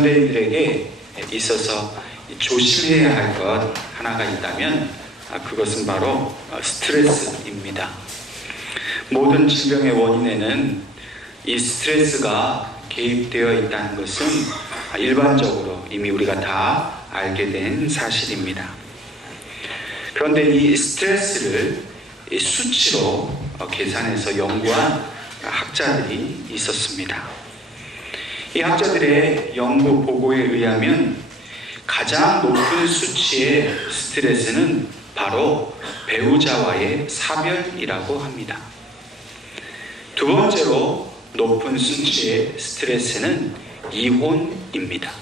현대인들에게 있어서 조심해야 할 것 하나가 있다면 그것은 바로 스트레스입니다. 모든 질병의 원인에는 이 스트레스가 개입되어 있다는 것은 일반적으로 이미 우리가 다 알게 된 사실입니다. 그런데 이 스트레스를 수치로 계산해서 연구한 학자들이 있었습니다. 이 학자들의 연구 보고에 의하면 가장 높은 수치의 스트레스는 바로 배우자와의 사별이라고 합니다. 두 번째로 높은 수치의 스트레스는 이혼입니다.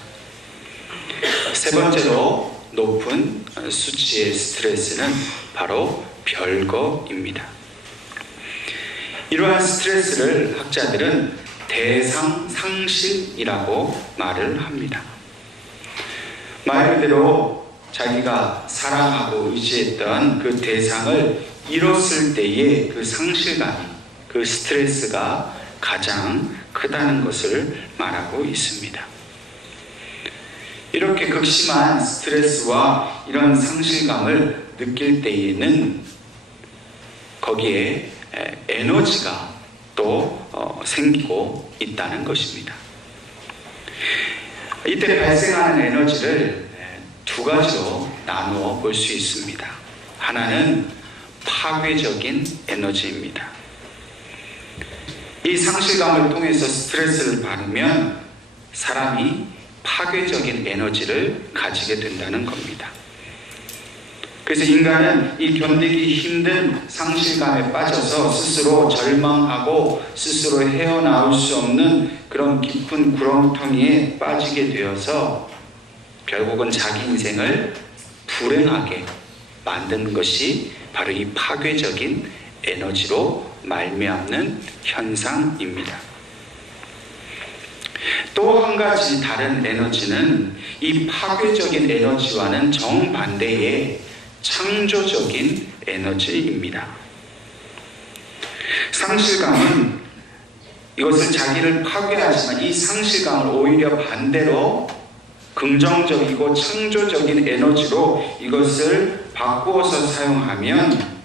세 번째로 높은 수치의 스트레스는 바로 별거입니다. 이러한 스트레스를 학자들은 대상상실이라고 말을 합니다. 말 그대로 자기가 사랑하고 의지했던 그 대상을 잃었을 때의 그 상실감이, 그 스트레스가 가장 크다는 것을 말하고 있습니다. 이렇게 극심한 스트레스와 이런 상실감을 느낄 때에는 거기에 에너지가 또 생기고 있다는 것입니다. 이때 발생하는 에너지를 두 가지로 나누어 볼 수 있습니다. 하나는 파괴적인 에너지입니다. 이 상실감을 통해서 스트레스를 받으면 사람이 파괴적인 에너지를 가지게 된다는 겁니다. 그래서 인간은 이 견디기 힘든 상실감에 빠져서 스스로 절망하고 스스로 헤어나올 수 없는 그런 깊은 구렁텅이에 빠지게 되어서 결국은 자기 인생을 불행하게 만드는 것이 바로 이 파괴적인 에너지로 말미암는 현상입니다. 또 한 가지 다른 에너지는 이 파괴적인 에너지와는 정반대의 창조적인 에너지입니다. 상실감은 이것은 자기를 파괴하지만 이 상실감을 오히려 반대로 긍정적이고 창조적인 에너지로 이것을 바꾸어서 사용하면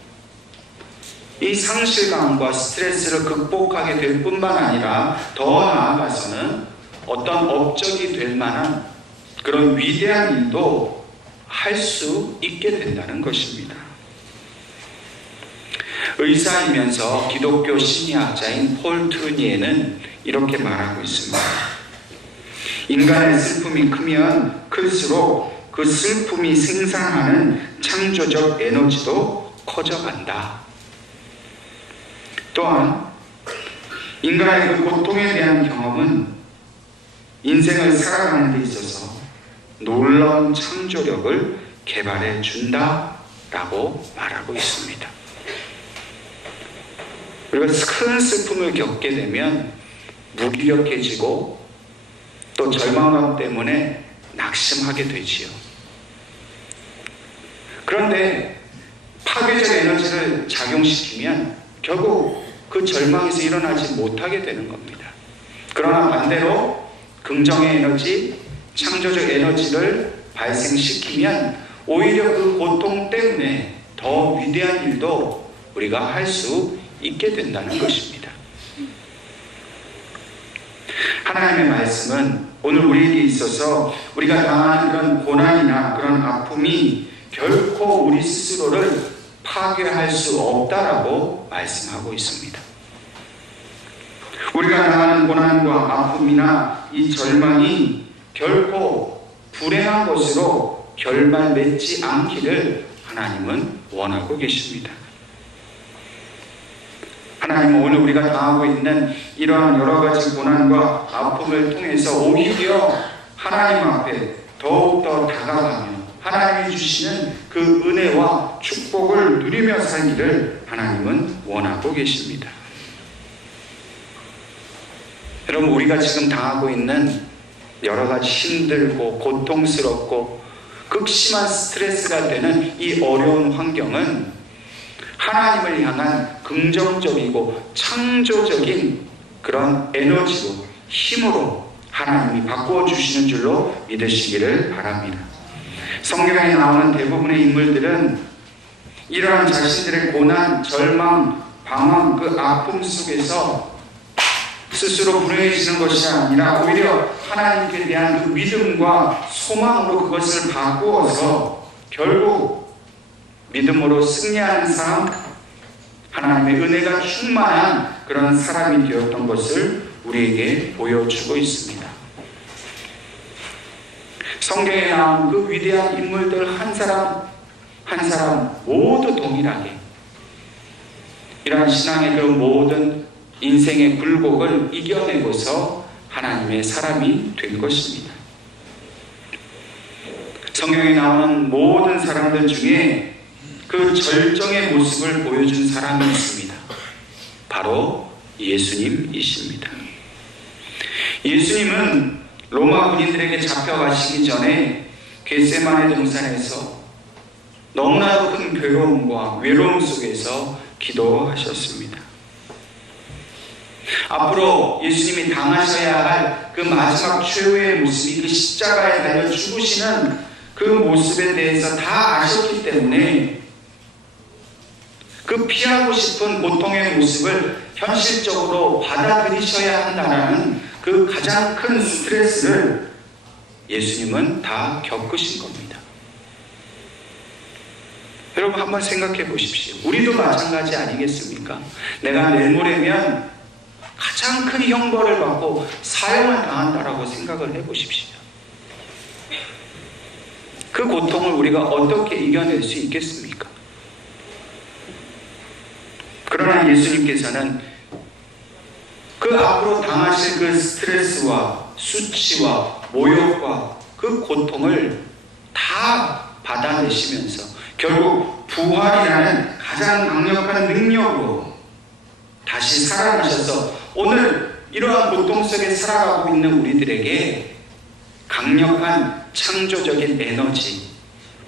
이 상실감과 스트레스를 극복하게 될 뿐만 아니라 더 나아가서는 어떤 업적이 될 만한 그런 위대한 일도 할 수 있게 된다는 것입니다. 의사이면서 기독교 심리학자인 폴 트루니에는 이렇게 말하고 있습니다. 인간의 슬픔이 크면 클수록 그 슬픔이 생산하는 창조적 에너지도 커져간다. 또한 인간의 그 고통에 대한 경험은 인생을 살아가는 데 있어서 놀라운 창조력을 개발해 준다라고 말하고 있습니다. 우리가 큰 슬픔을 겪게 되면 무기력해지고 또 절망감 때문에 낙심하게 되지요. 그런데 파괴적 에너지를 작용시키면 결국 그 절망에서 일어나지 못하게 되는 겁니다. 그러나 반대로 긍정의 에너지, 창조적 에너지를 발생시키면 오히려 그 고통 때문에 더 위대한 일도 우리가 할 수 있게 된다는 것입니다. 하나님의 말씀은 오늘 우리에게 있어서 우리가 당하는 그런 고난이나 그런 아픔이 결코 우리 스스로를 파괴할 수 없다라고 말씀하고 있습니다. 우리가 당하는 고난과 아픔이나 이 절망이 결코 불행한 것으로 결말 맺지 않기를 하나님은 원하고 계십니다. 하나님은 오늘 우리가 당하고 있는 이러한 여러 가지 고난과 아픔을 통해서 오히려 하나님 앞에 더욱더 다가가며 하나님이 주시는 그 은혜와 축복을 누리며 살기를 하나님은 원하고 계십니다. 여러분, 우리가 지금 당하고 있는 여러 가지 힘들고 고통스럽고 극심한 스트레스가 되는 이 어려운 환경은 하나님을 향한 긍정적이고 창조적인 그런 에너지로 힘으로 하나님이 바꾸어 주시는 줄로 믿으시기를 바랍니다. 성경에 나오는 대부분의 인물들은 이러한 자신들의 고난, 절망, 방황, 그 아픔 속에서 스스로 불행해지는 것이 아니라 오히려 하나님께 대한 그 믿음과 소망으로 그것을 바꾸어서 결국 믿음으로 승리하는 삶, 하나님의 은혜가 충만한 그런 사람이 되었던 것을 우리에게 보여주고 있습니다. 성경에 나온 그 위대한 인물들 한 사람 한 사람 모두 동일하게 이러한 신앙의 그 모든 인생의 굴곡을 이겨내고서 하나님의 사람이 된 것입니다. 성경에 나오는 모든 사람들 중에 그 절정의 모습을 보여준 사람이 있습니다. 바로 예수님이십니다. 예수님은 로마 군인들에게 잡혀가시기 전에 겟세마네 동산에서 너무나도 큰 괴로움과 외로움 속에서 기도하셨습니다. 앞으로 예수님이 당하셔야 할 그 마지막 최후의 모습이 그 십자가에 달려 죽으시는 그 모습에 대해서 다 아셨기 때문에 그 피하고 싶은 고통의 모습을 현실적으로 받아들이셔야 한다는 그 가장 큰 스트레스를 예수님은 다 겪으신 겁니다. 여러분 한번 생각해 보십시오. 우리도 마찬가지 아니겠습니까? 내가 내일 모레면 가장 큰 형벌을 받고 사형을 당한다라고 생각을 해 보십시오. 그 고통을 우리가 어떻게 이겨낼 수 있겠습니까? 그러나 예수님께서는 그 앞으로 당하실 그 스트레스와 수치와 모욕과 그 고통을 다 받아내시면서 결국 부활이라는 가장 강력한 능력으로 다시 살아나셔서 오늘 이러한 고통 속에 살아가고 있는 우리들에게 강력한 창조적인 에너지,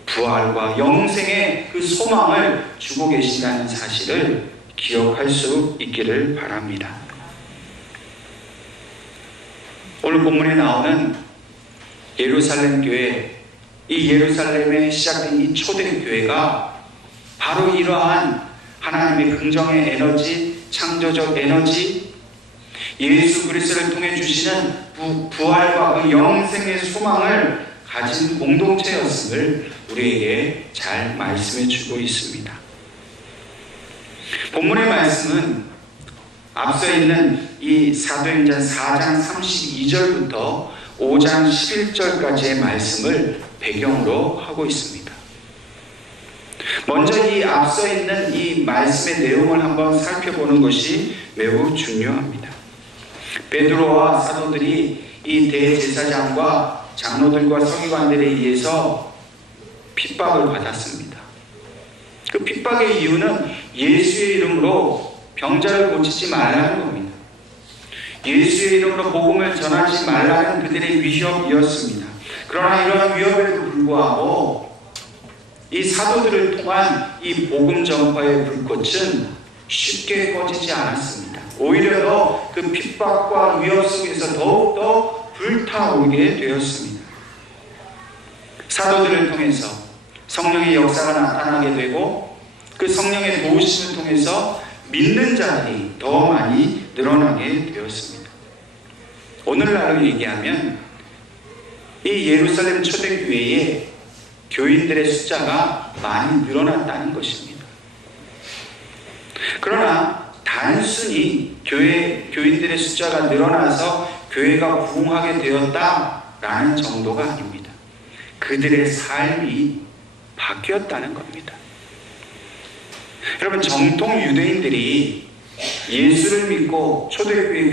부활과 영생의 그 소망을 주고 계신다는 사실을 기억할 수 있기를 바랍니다. 오늘 본문에 나오는 예루살렘 교회, 이 예루살렘에 시작된 이 초대교회가 바로 이러한 하나님의 긍정의 에너지, 창조적 에너지, 예수 그리스도를 통해 주시는 부활과 그 영생의 소망을 가진 공동체였음을 우리에게 잘 말씀해 주고 있습니다. 본문의 말씀은 앞서 있는 이 사도행전 4장 32절부터 5장 11절까지의 말씀을 배경으로 하고 있습니다. 먼저 이 앞서 있는 이 말씀의 내용을 한번 살펴보는 것이 매우 중요합니다. 베드로와 사도들이 이 대제사장과 장로들과 서기관들에 의해서 핍박을 받았습니다. 그 핍박의 이유는 예수의 이름으로 병자를 고치지 말라는 겁니다. 예수의 이름으로 복음을 전하지 말라는 그들의 위협이었습니다. 그러나 이러한 위협에도 불구하고 이 사도들을 통한 이 복음 전파의 불꽃은 쉽게 꺼지지 않았습니다. 오히려 더 그 핍박과 위협 속에서 더욱더 불타오르게 되었습니다. 사도들을 통해서 성령의 역사가 나타나게 되고 그 성령의 도우심을 통해서 믿는 자들이 더 많이 늘어나게 되었습니다. 오늘날로 얘기하면 이 예루살렘 초대교회에 교인들의 숫자가 많이 늘어났다는 것입니다. 그러나 단순히 교인들의 숫자가 늘어나서 교회가 부흥하게 되었다라는 정도가 아닙니다. 그들의 삶이 바뀌었다는 겁니다. 여러분, 정통 유대인들이 예수를 믿고 초대교회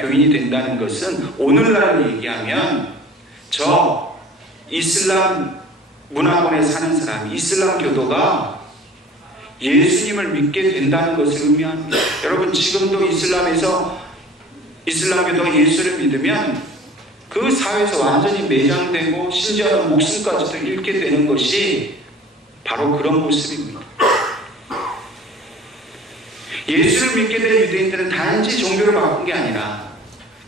교인이 된다는 것은 오늘날로 얘기하면 저 이슬람 문화권에 사는 사람, 이슬람 교도가 예수님을 믿게 된다는 것을 의미합니다. 여러분, 지금도 이슬람 교도가 예수를 믿으면 그 사회에서 완전히 매장되고 심지어는 목숨까지도 잃게 되는 것이 바로 그런 모습입니다. 예수를 믿게 된 유대인들은 단지 종교를 바꾼 게 아니라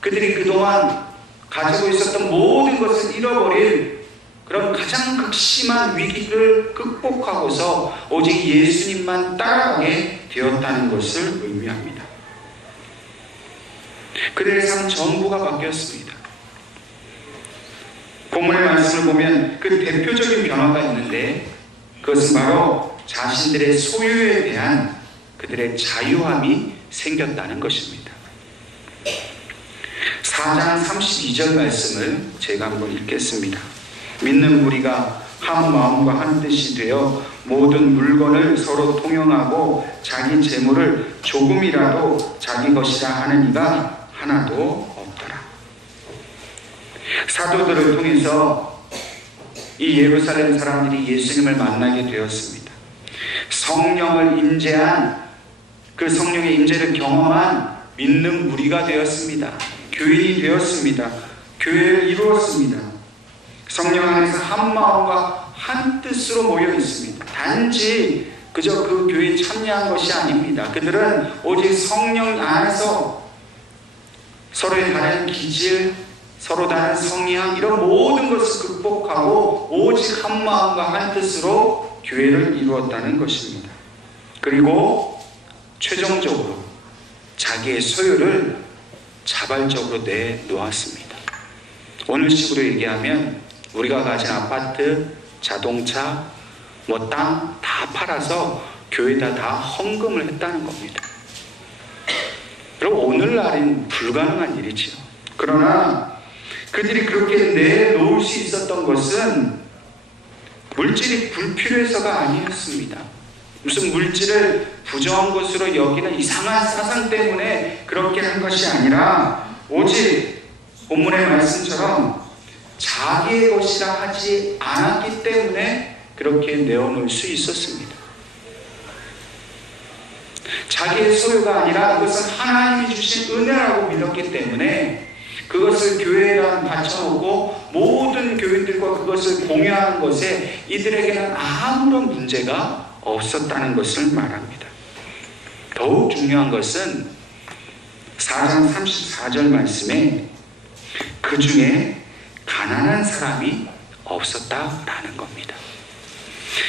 그들이 그동안 가지고 있었던 모든 것을 잃어버릴 그런 가장 극심한 위기를 극복하고서 오직 예수님만 따라가게 되었다는 것을 의미합니다. 그들의 삶 전부가 바뀌었습니다. 본문의 말씀을 보면 그 대표적인 변화가 있는데 그것은 바로 자신들의 소유에 대한 그들의 자유함이 생겼다는 것입니다. 4장 32절 말씀을 제가 한번 읽겠습니다. 믿는 무리가 한 마음과 한 뜻이 되어 모든 물건을 서로 통용하고 자기 재물을 조금이라도 자기 것이라 하는 이가 하나도 없더라. 사도들을 통해서 이 예루살렘 사람들이 예수님을 만나게 되었습니다. 성령을 임재한 그 성령의 임재를 경험한 믿는 무리가 되었습니다. 교인이 되었습니다. 교회를 이루었습니다. 성령 안에서 한 마음과 한 뜻으로 모여 있습니다. 단지 그저 그 교회에 참여한 것이 아닙니다. 그들은 오직 성령 안에서 서로의 다른 기질, 서로 다른 성향 이런 모든 것을 극복하고 오직 한 마음과 한 뜻으로 교회를 이루었다는 것입니다. 그리고 최종적으로 자기의 소유를 자발적으로 내놓았습니다. 오늘 식으로 얘기하면 우리가 가진 아파트, 자동차, 땅 다 팔아서 교회에다 다 헌금을 했다는 겁니다. 여러분 오늘날은 불가능한 일이지요. 그러나 그들이 그렇게 내놓을 수 있었던 것은 물질이 불필요해서가 아니었습니다. 무슨 물질을 부정한 것으로 여기는 이상한 사상 때문에 그렇게 한 것이 아니라 오직 본문의 말씀처럼 자기의 것이라 하지 않았기 때문에 그렇게 내어놓을 수 있었습니다. 자기의 소유가 아니라 그것은 하나님이 주신 은혜라고 믿었기 때문에 그것을 교회에다 바쳐놓고 모든 교인들과 그것을 공유하는 것에 이들에게는 아무런 문제가 없었다는 것을 말합니다. 더욱 중요한 것은 4장 34절 말씀에 그 중에 가난한 사람이 없었다라는 겁니다.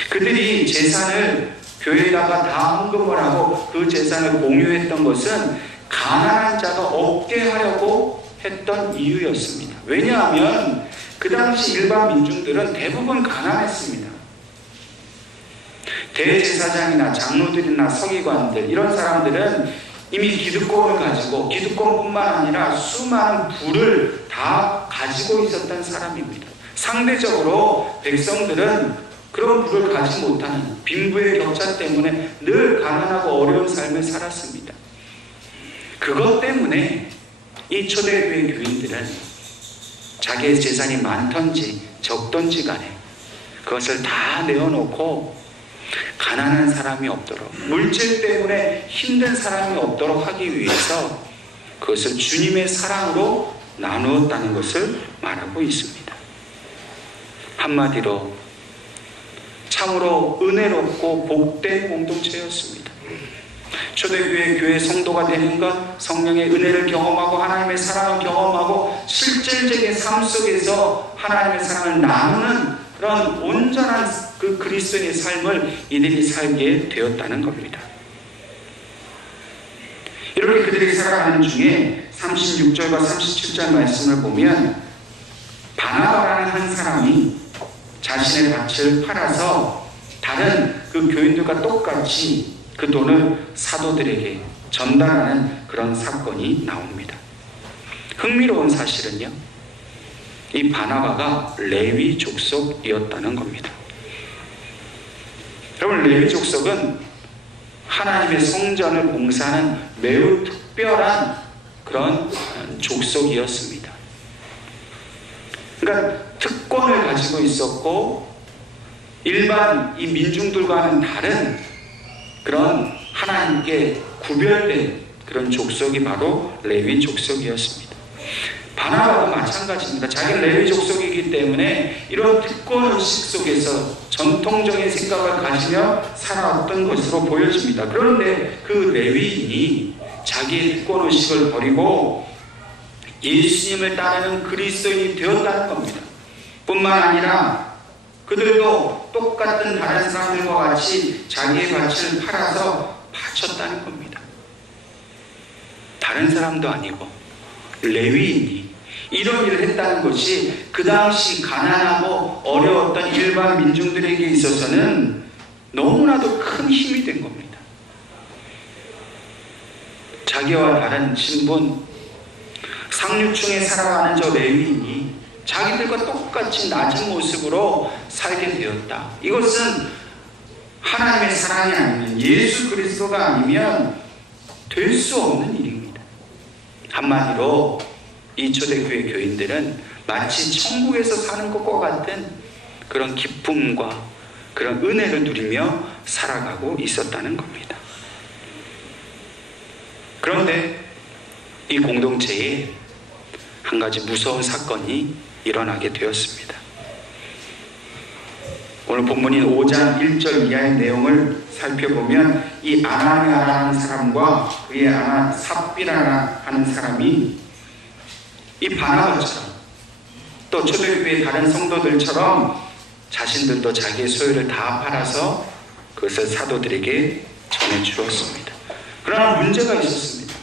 그들이 재산을 교회에다가 다 헌금을 하고 그 재산을 공유했던 것은 가난한 자가 없게 하려고 했던 이유였습니다. 왜냐하면 그 당시 일반 민중들은 대부분 가난했습니다. 대제사장이나 장로들이나 서기관들 이런 사람들은 이미 기득권을 가지고 기득권뿐만 아니라 수많은 부를 다 가지고 있었던 사람입니다. 상대적으로 백성들은 그런 부를 가지 못하는 빈부의 격차 때문에 늘 가난하고 어려운 삶을 살았습니다. 그것 때문에 이 초대교회 교인들은 자기의 재산이 많던지 적던지 간에 그것을 다 내어놓고 가난한 사람이 없도록 물질 때문에 힘든 사람이 없도록 하기 위해서 그것을 주님의 사랑으로 나누었다는 것을 말하고 있습니다. 한마디로 참으로 은혜롭고 복된 공동체였습니다. 초대교회 교회 성도가 되는 것, 성령의 은혜를 경험하고 하나님의 사랑을 경험하고 실질적인 삶 속에서 하나님의 사랑을 나누는 그런 온전한 그 그리스도인의 삶을 이들이 살게 되었다는 겁니다. 이렇게 그들이 살아가는 중에 36절과 37절 말씀을 보면 바나바라는 한 사람이 자신의 밭을 팔아서 다른 그 교인들과 똑같이 그 돈을 사도들에게 전달하는 그런 사건이 나옵니다. 흥미로운 사실은요, 이 바나바가 레위 족속이었다는 겁니다. 여러분, 레위 족속은 하나님의 성전을 봉사하는 매우 특별한 그런 족속이었습니다. 그러니까 특권을 가지고 있었고 일반 이 민중들과는 다른 그런 하나님께 구별된 그런 족속이 바로 레위 족속이었습니다. 바나바도 마찬가지입니다. 자기는 레위 족속이기 때문에 이런 특권의식 속에서 전통적인 생각을 가지며 살아왔던 것으로 보여집니다. 그런데 그 레위인이 자기의 특권의식을 버리고 예수님을 따르는 그리스도인이 되었다는 겁니다. 뿐만 아니라 그들도 똑같은 다른 사람들과 같이 자기의 가치를 팔아서 바쳤다는 겁니다. 다른 사람도 아니고 레위인이 이런 일을 했다는 것이 그 당시 가난하고 어려웠던 일반 민중들에게 있어서는 너무나도 큰 힘이 된 겁니다. 자기와 다른 신분, 상류층에 살아가는 저 레위인이 자기들과 똑같이 낮은 모습으로 살게 되었다. 이것은 하나님의 사랑이 아니면, 예수 그리스도가 아니면 될 수 없는 일입니다. 한마디로 이 초대교회 교인들은 마치 천국에서 사는 것과 같은 그런 기쁨과 그런 은혜를 누리며 살아가고 있었다는 겁니다. 그런데 이 공동체에 한 가지 무서운 사건이 일어나게 되었습니다. 오늘 본문인 5장 1절 이하의 내용을 살펴보면 이 아나니아라는 사람과 그의 아내 삽비라라 하는 사람이 이 바나바처럼 또 초대교회의 다른 성도들처럼 자신들도 자기의 소유를 다 팔아서 그것을 사도들에게 전해주었습니다. 그러나 문제가 있었습니다.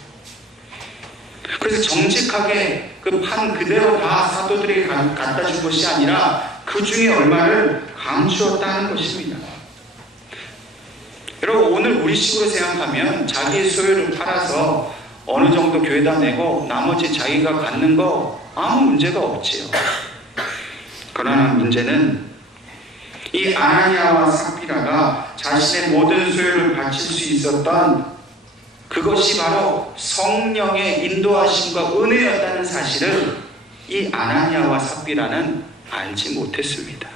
그래서 정직하게 그 판 그대로 다 사도들에게 갖다 준 것이 아니라 그 중에 얼마를 감추었다는 것입니다. 여러분, 오늘 우리 식으로 생각하면 자기의 소유를 팔아서 어느 정도 교회다 내고 나머지 자기가 갖는 거 아무 문제가 없지요. 그러나 문제는 이 아나니아와 삽비라가 자신의 모든 소유를 바칠 수 있었던 그것이 바로 성령의 인도하심과 은혜였다는 사실을 이 아나니아와 삽비라는 알지 못했습니다.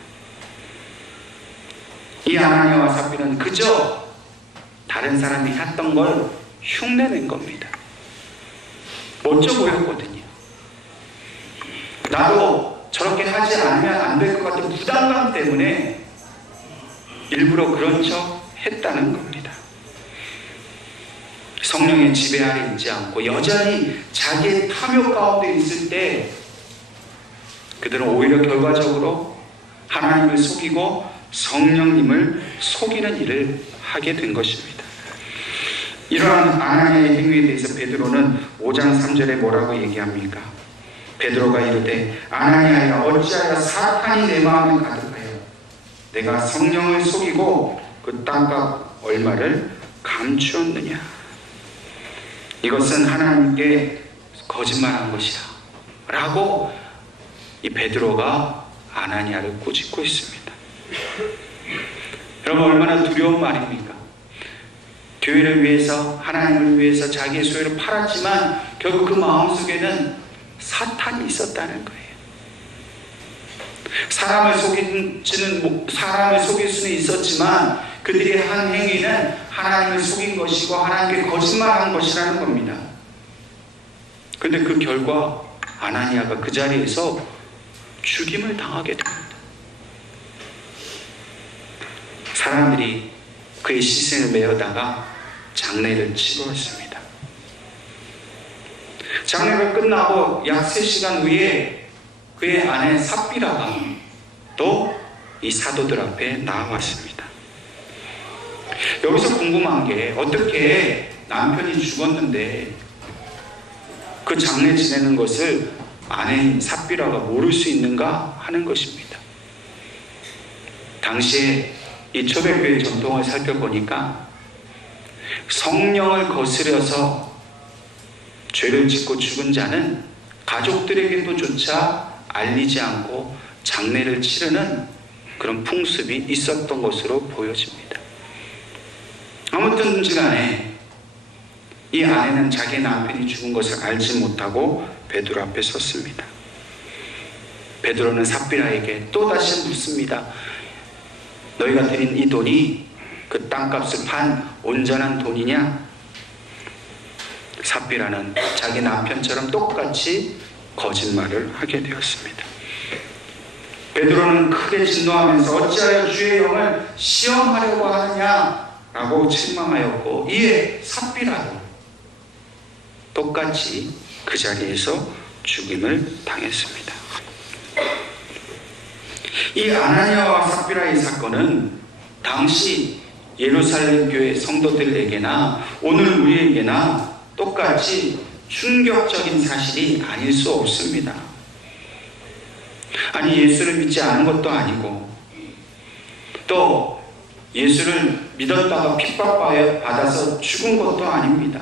이 아나니아와 삽비라는 그저 다른 사람이 했던 걸 흉내낸 겁니다. 멋져 보였거든요. 나도 저렇게 하지 않으면 안 될 것 같은 부담감 때문에 일부러 그런 척 했다는 겁니다. 성령의 지배 아래 있지 않고 여전히 자기의 탐욕 가운데 있을 때 그들은 오히려 결과적으로 하나님을 속이고 성령님을 속이는 일을 하게 된 것입니다. 이러한 아나니아의 행위에 대해서 베드로는 5장 3절에 뭐라고 얘기합니까? 베드로가 이르되 아나니아야 어찌하여 사탄이 내 마음에 가득하여 내가 성령을 속이고 그 땅값 얼마를 감추었느냐. 이것은 하나님께 거짓말한 것이다 라고 이 베드로가 아나니아를 꾸짖고 있습니다. 여러분, 얼마나 두려운 말입니까? 교회를 위해서, 하나님을 위해서 자기의 소유를 팔았지만 결국 그 마음속에는 사탄이 있었다는 거예요. 사람을 속일 수는 있었지만 그들이 한 행위는 하나님을 속인 것이고 하나님께 거짓말한 것이라는 겁니다. 그런데 그 결과 아나니아가 그 자리에서 죽임을 당하게 됩니다. 사람들이 그의 시신을 메어다가 장례를 치루었습니다. 장례가 끝나고 약 3시간 후에 그의 아내 삽비라가 또 이 사도들 앞에 나왔습니다. 여기서 궁금한 게 어떻게 남편이 죽었는데 그 장례 지내는 것을 아내인 삽비라가 모를 수 있는가 하는 것입니다. 당시에 이 초대교회 전통을 살펴보니까 성령을 거스려서 죄를 짓고 죽은 자는 가족들에게도조차 알리지 않고 장례를 치르는 그런 풍습이 있었던 것으로 보여집니다. 아무튼 간에 이 아내는 자기 남편이 죽은 것을 알지 못하고 베드로 앞에 섰습니다. 베드로는 삽비라에게 또다시 묻습니다. 너희가 드린 이 돈이 그 땅값을 판 온전한 돈이냐? 삽비라는 자기 남편처럼 똑같이 거짓말을 하게 되었습니다. 베드로는 크게 진노하면서 어찌하여 주의 영을 시험하려고 하느냐라고 책망하였고, 이에 삽비라도 똑같이 그 자리에서 죽임을 당했습니다. 이 아나니아와 삽비라의 사건은 당시 예루살렘 교회 성도들에게나 오늘 우리에게나 똑같이 충격적인 사실이 아닐 수 없습니다. 아니, 예수를 믿지 않은 것도 아니고 또 예수를 믿었다가 핍박받아서 죽은 것도 아닙니다.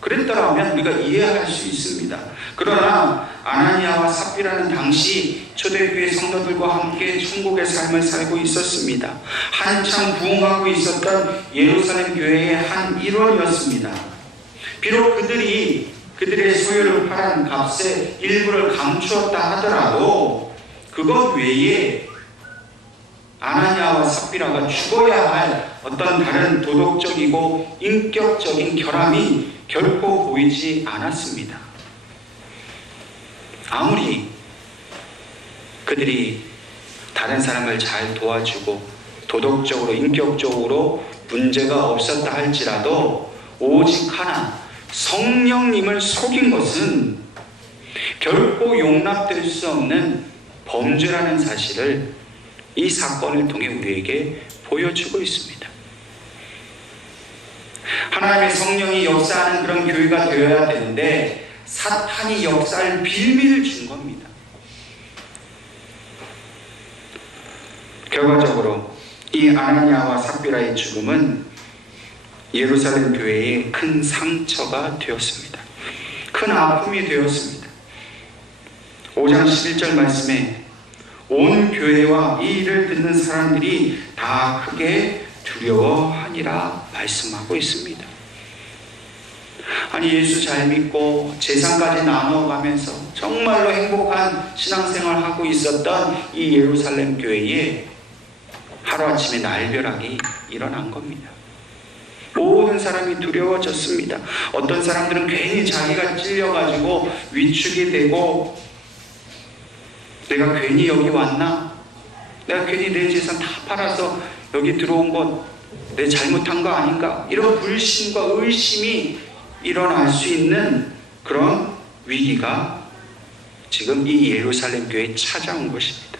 그랬더라면 우리가 이해할 수 있습니다. 그러나 아나니아와 삽비라는 당시 초대교회 성도들과 함께 천국의 삶을 살고 있었습니다. 한참 부흥하고 있었던 예루살렘 교회의 한 일원이었습니다. 비록 그들의 소유를 팔은 값의 일부를 감추었다 하더라도 그것 외에 아나니아와 삽비라가 죽어야 할 어떤 다른 도덕적이고 인격적인 결함이 결코 보이지 않았습니다. 아무리 그들이 다른 사람을 잘 도와주고 도덕적으로 인격적으로 문제가 없었다 할지라도 오직 하나, 성령님을 속인 것은 결코 용납될 수 없는 범죄라는 사실을 이 사건을 통해 우리에게 보여주고 있습니다. 하나님의 성령이 역사하는 그런 교회가 되어야 되는데 사탄이 역사할 빌미를 준 겁니다. 결과적으로 이 아나니아와 삽비라의 죽음은 예루살렘 교회에 큰 상처가 되었습니다. 큰 아픔이 되었습니다. 5장 11절 말씀에 온 교회와 이 일을 듣는 사람들이 다 크게 두려워하니라 말씀하고 있습니다. 아니, 예수 잘 믿고 재산까지 나눠가면서 정말로 행복한 신앙생활을 하고 있었던 이 예루살렘 교회에 하루아침에 날벼락이 일어난 겁니다. 모든 사람이 두려워졌습니다. 어떤 사람들은 괜히 자기가 찔려가지고 위축이 되고 내가 괜히 여기 왔나? 내가 괜히 내 재산 다 팔아서 여기 들어온 건 내 잘못한 거 아닌가? 이런 불신과 의심이 일어날 수 있는 그런 위기가 지금 이 예루살렘 교회에 찾아온 것입니다.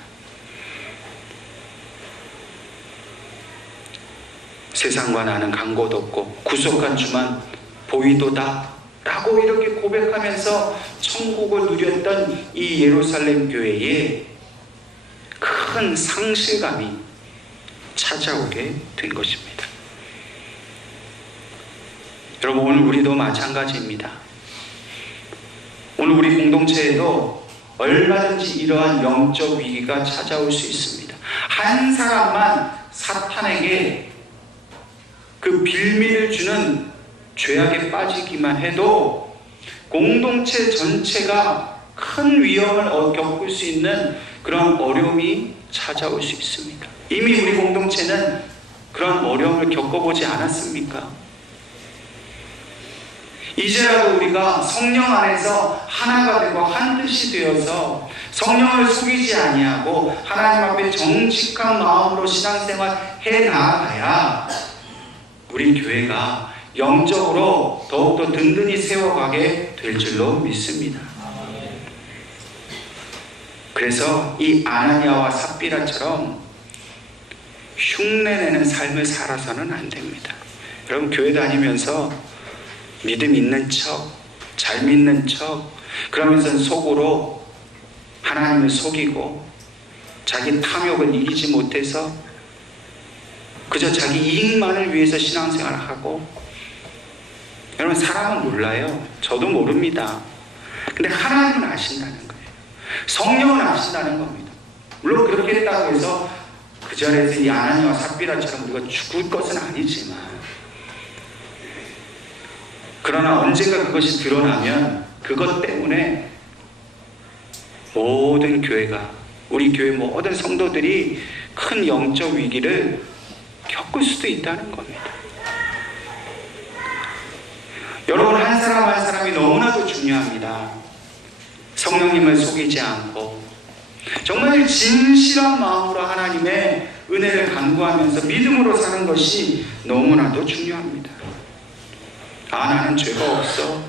세상과 나는 간 곳 없고 구속한 주만 보이도다 라고 이렇게 고백하면서 천국을 누렸던 이 예루살렘 교회에 큰 상실감이 찾아오게 된 것입니다. 여러분, 오늘 우리도 마찬가지입니다. 오늘 우리 공동체에도 얼마든지 이러한 영적 위기가 찾아올 수 있습니다. 한 사람만 사탄에게 그 빌미를 주는 죄악에 빠지기만 해도 공동체 전체가 큰 위험을 겪을 수 있는 그런 어려움이 찾아올 수 있습니다. 이미 우리 공동체는 그런 어려움을 겪어보지 않았습니까? 이제라도 우리가 성령 안에서 하나가 되고 한 뜻이 되어서 성령을 속이지 아니하고 하나님 앞에 정직한 마음으로 신앙생활 해 나가야 우리 교회가 영적으로 더욱더 든든히 세워가게 될 줄로 믿습니다. 그래서 이 아나니아와 삽비라처럼 흉내내는 삶을 살아서는 안 됩니다. 여러분, 교회 다니면서 믿음 있는 척, 잘 믿는 척, 그러면서 속으로 하나님을 속이고 자기 탐욕을 이기지 못해서 그저 자기 이익만을 위해서 신앙생활을 하고, 여러분, 사람은 몰라요. 저도 모릅니다. 근데 하나님은 아신다는 거예요. 성령은 아신다는 겁니다. 물론 그렇게 했다고 해서 그 자리에서 이 아나니아와 삽비라처럼 우리가 죽을 것은 아니지만, 그러나 언젠가 그것이 드러나면 그것 때문에 모든 교회가, 우리 교회 모든 성도들이 큰 영적 위기를 겪을 수도 있다는 겁니다. 여러분, 한 사람 한 사람이 너무나도 중요합니다. 성령님을 속이지 않고 정말 진실한 마음으로 하나님의 은혜를 간구하면서 믿음으로 사는 것이 너무나도 중요합니다. 나는 죄가 없어.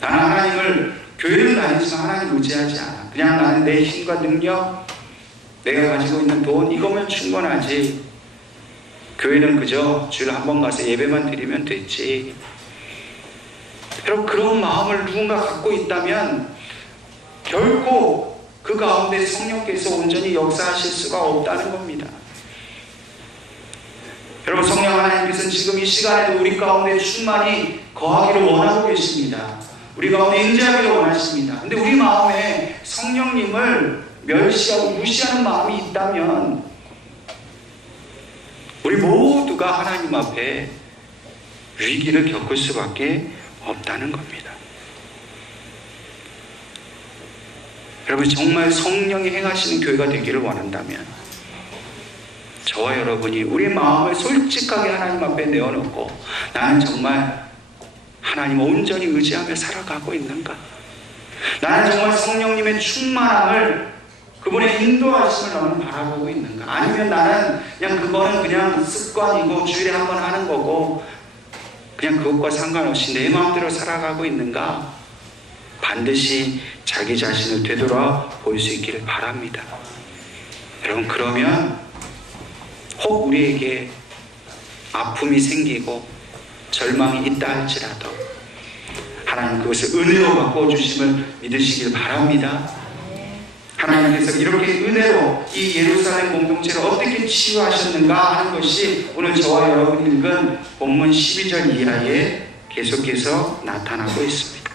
나는 하나님을 교회는 다니지만 하나님 의지하지 않아. 그냥 나는 내 힘과 능력, 내가 가지고 있는 돈, 이거면 충분하지. 교회는 그저 주일 한 번 가서 예배만 드리면 됐지. 여러분, 그런 마음을 누군가 갖고 있다면 결코 그 가운데 성령께서 온전히 역사하실 수가 없다는 겁니다. 여러분, 성령 하나님께서는 지금 이 시간에도 우리 가운데 충만히 거하기를 원하고 계십니다. 우리 가운데 임재하기를 원하십니다. 근데 우리 마음에 성령님을 멸시하고 무시하는 마음이 있다면 우리 모두가 하나님 앞에 위기를 겪을 수밖에 없다는 겁니다. 여러분, 정말 성령이 행하시는 교회가 되기를 원한다면 저와 여러분이 우리 마음을 솔직하게 하나님 앞에 내어놓고 나는 정말 하나님을 온전히 의지하며 살아가고 있는가? 나는 정말 성령님의 충만함을, 그분의 인도하심을 나는 바라보고 있는가? 아니면 나는 그거는 그냥 습관이고 주일에 한 번 하는 거고 그냥 그것과 상관없이 내 마음대로 살아가고 있는가? 반드시 자기 자신을 되돌아볼 수 있기를 바랍니다. 여러분, 그러면 혹 우리에게 아픔이 생기고 절망이 있다 할지라도 하나님 그것을 은혜로 바꿔주심을 믿으시길 바랍니다. 하나님께서 이렇게 은혜로 이 예루살렘 공동체를 어떻게 치유하셨는가 하는 것이 오늘 저와 여러분이 읽은 본문 12절 이하에 계속해서 나타나고 있습니다.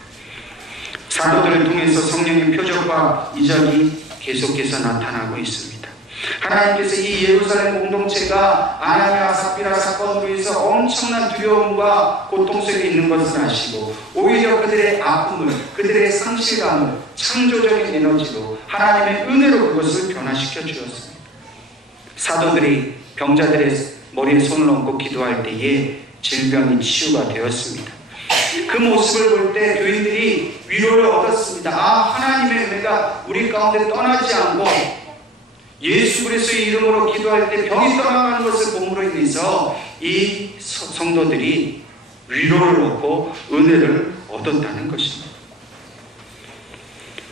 사도들을 통해서 성령의 표적과 이적이 계속해서 나타나고 있습니다. 하나님께서 이 예루살렘 공동체가 아나니아와 삽비라 사건으로 인해서 엄청난 두려움과 고통 속에 있는 것을 아시고 오히려 그들의 아픔을, 그들의 상실감을 창조적인 에너지로 하나님의 은혜로 그것을 변화시켜 주었습니다. 사도들이 병자들의 머리에 손을 얹고 기도할 때에 질병이 치유가 되었습니다. 그 모습을 볼 때 교인들이 위로를 얻었습니다. 하나님의 은혜가 우리 가운데 떠나지 않고 예수 그리스도의 이름으로 기도할 때 병이 떠나가는 것을 봄으로 인해서 이 성도들이 위로를 얻고 은혜를 얻었다는 것입니다.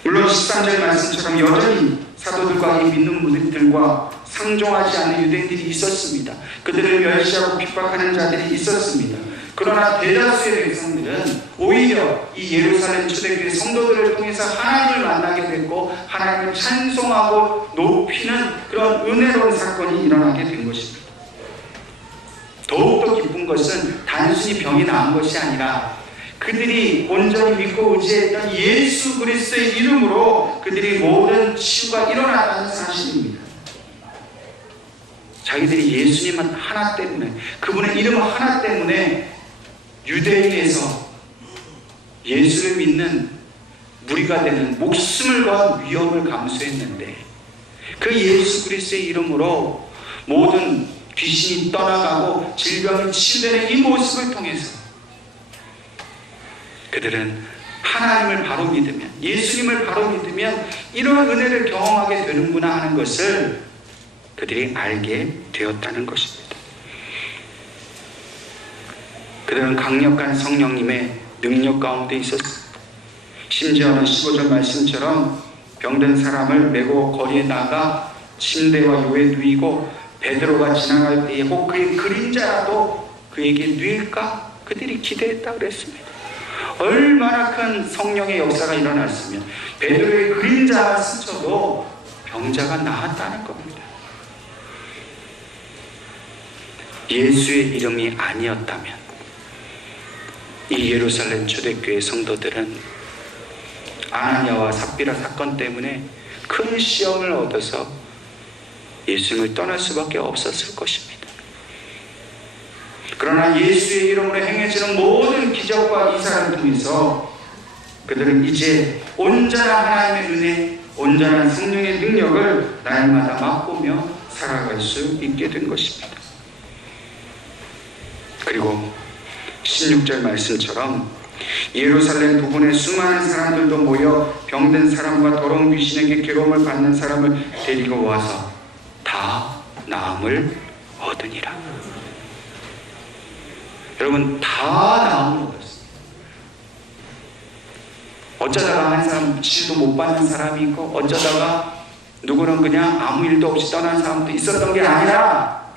물론 13절 말씀처럼 여전히 사도들과 이 믿는 무리들과 상종하지 않는 유대인들이 있었습니다. 그들을 멸시하고 핍박하는 자들이 있었습니다. 그러나 대다수의 백성들은 오히려 이 예루살렘 초대교회 성도들을 통해서 하나님을 만나게 됐고 하나님을 찬송하고 높이는 그런 은혜로운 사건이 일어나게 된 것입니다. 더욱더 기쁜 것은 단순히 병이 나은 것이 아니라 그들이 온전히 믿고 의지했던 예수 그리스도의 이름으로 그들이 모든 치유가 일어났다는 사실입니다. 자기들이 예수님 하나 때문에, 그분의 이름 하나 때문에 유대인에서 예수를 믿는 무리가 되는 목숨을 건 위험을 감수했는데 그 예수 그리스도의 이름으로 모든 귀신이 떠나가고 질병이 치유되는 이 모습을 통해서 그들은 하나님을 바로 믿으면, 예수님을 바로 믿으면 이런 은혜를 경험하게 되는구나 하는 것을 그들이 알게 되었다는 것입니다. 그들은 강력한 성령님의 능력 가운데 있었습니다. 심지어는 15절 말씀처럼 병든 사람을 메고 거리에 나가 침대와 요에 누이고 베드로가 지나갈 때에 혹 그의 그림자라도 그에게 누일까? 그들이 기대했다 그랬습니다. 얼마나 큰 성령의 역사가 일어났으면 베드로의 그림자가 스쳐도 병자가 나았다는 겁니다. 예수의 이름이 아니었다면 이 예루살렘 초대교회 성도들은 아나니아와 삽비라 사건 때문에 큰 시험을 얻어서 예수님을 떠날 수밖에 없었을 것입니다. 그러나 예수의 이름으로 행해지는 모든 기적과 이사를 통해서 그들은 이제 온전한 하나님의 은혜, 온전한 성령의 능력을 날마다 맛보며 살아갈 수 있게 된 것입니다. 그리고 16절 말씀처럼 예루살렘 부근에 수많은 사람들도 모여 병든 사람과 더러운 귀신에게 괴로움을 받는 사람을 데리고 와서 다 나음을 얻으니라. 여러분, 다 나음을 얻었습니다. 어쩌다가 한 사람은 치료도 못 받는 사람이 있고, 어쩌다가 누구는 그냥 아무 일도 없이 떠난 사람도 있었던 게 아니라,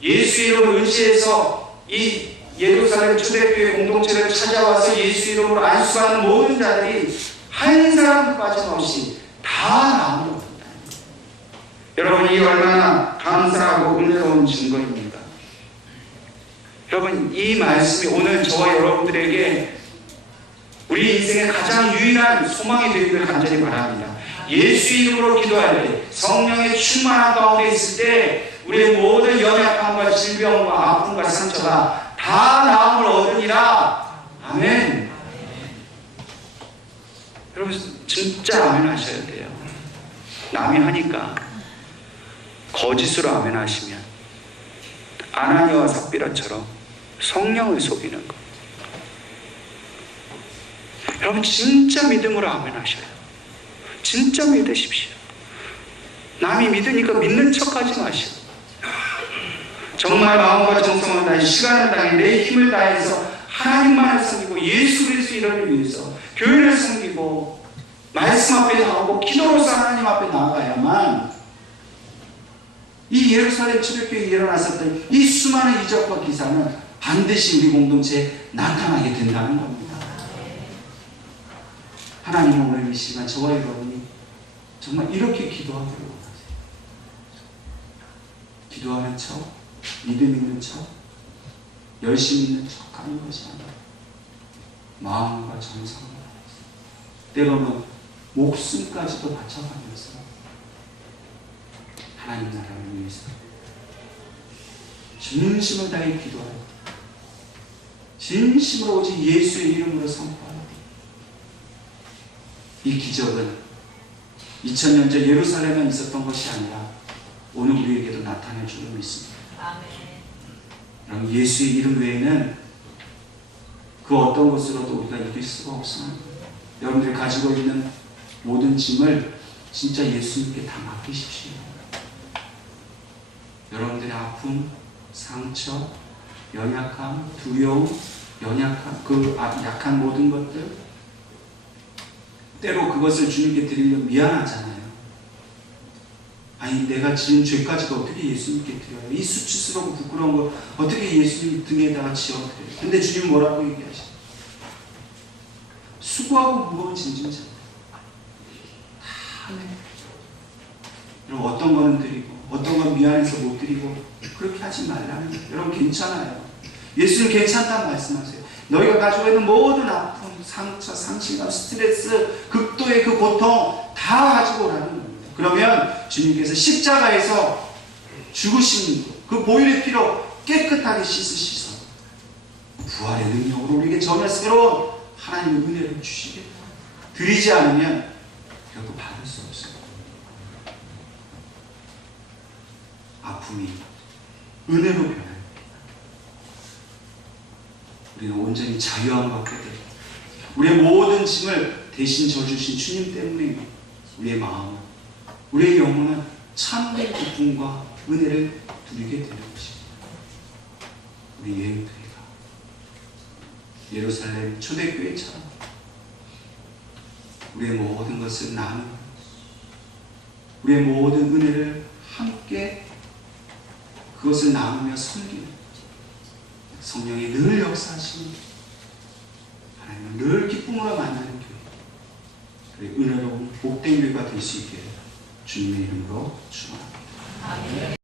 예수 이름을 의지해서 이 예루살렘 초대교회 공동체를 찾아와서 예수 이름으로 안수하는 모든 자들이 한 사람도 빠짐없이 다 나온 겁니다. 여러분, 이 얼마나 감사하고 은혜로운 증거입니다. 여러분, 이 말씀이 오늘 저와 여러분들에게 우리 인생의 가장 유일한 소망이 되기를 간절히 바랍니다. 예수 이름으로 기도할 때, 성령의 충만한 가운데 있을 때 우리의 모든 연약함과 질병과 아픔과 상처가 다 나음을 얻으리라. 아멘. 여러분, 진짜 아멘 하셔야 돼요. 남이 하니까 거짓으로 아멘 하시면 아나니아와 삽비라처럼 성령을 속이는 거. 여러분, 진짜 믿음으로 아멘 하셔요. 진짜 믿으십시오. 남이 믿으니까 믿는 척하지 마시고, 정말 마음과 정성을 다해 시간을 다해 내 힘을 다해서 하나님만을 섬기고 예수 그리스도 이름을 위해서 교회를 섬기고 말씀 앞에 나오고 기도로서 하나님 앞에 나아가야만 이 예루살렘 초대교회에 일어났었던 이 수많은 이적과 기사는 반드시 우리 공동체에 나타나게 된다는 겁니다. 하나님은 오늘 이 시간 저와 여러분이 정말 이렇게 기도하기를 원하세요. 기도하는 척, 믿음 있는 척, 열심히 있는 척 하는 것이 아니라 마음과 정성을 때로는 목숨까지도 바쳐가면서 하나님 나라를 위해서 진심을 다해 기도하여 진심으로 오직 예수의 이름으로 선포하여 이 기적은 2000년 전 예루살렘에 있었던 것이 아니라 오늘 우리에게도 나타날 줄로 믿습니다. 아멘. 예수의 이름 외에는 그 어떤 것으로도 우리가 이길 수가 없습니다. 여러분들이 가지고 있는 모든 짐을 진짜 예수님께 다 맡기십시오. 여러분들의 아픔, 상처, 연약함, 두려움, 그 약한 모든 것들, 때로 그것을 주님께 드리면 미안하잖아요. 아니, 내가 지은 죄까지도 어떻게 예수님께 드려요? 이 수치스럽고 부끄러운 거 어떻게 예수님 등에다가 지어드려요? 근데 주님 뭐라고 얘기하시죠? 수고하고 무거운 짐진 자들 다 여러분, 어떤 거는 드리고 어떤 건 미안해서 못 드리고 그렇게 하지 말라는 거예요. 여러분, 괜찮아요. 예수님 괜찮다는 말씀하세요. 너희가 가지고 있는 모든 아픔, 상처, 상실감, 스트레스, 극도의 그 고통 다 가지고 오라는 겁니다. 그러면 주님께서 십자가에서 죽으신 그 보혈의 피로 깨끗하게 씻으시서 부활의 능력으로 우리에게 전혀 새로운 하나님의 은혜를 주시겠다. 드리지 않으면 결국 받을 수 없어요. 아픔이 은혜로 변합니다. 우리는 온전히 자유함 받게 되고 우리의 모든 짐을 대신 져주신 주님 때문에 우리의 마음은, 우리의 영혼은 참된 기쁨과 은혜를 누리게 되는 것입니다. 우리 여행들과 예루살렘 초대교회처럼 우리의 모든 것을 나누는, 우리의 모든 은혜를 함께 그것을 나누며 섬기는, 성령이 늘 역사하시는, 하나님을 늘 기쁨으로 만나는 교회, 은혜로운 복된 교회가 될 수 있게 주님의 이름으로 축원합니다.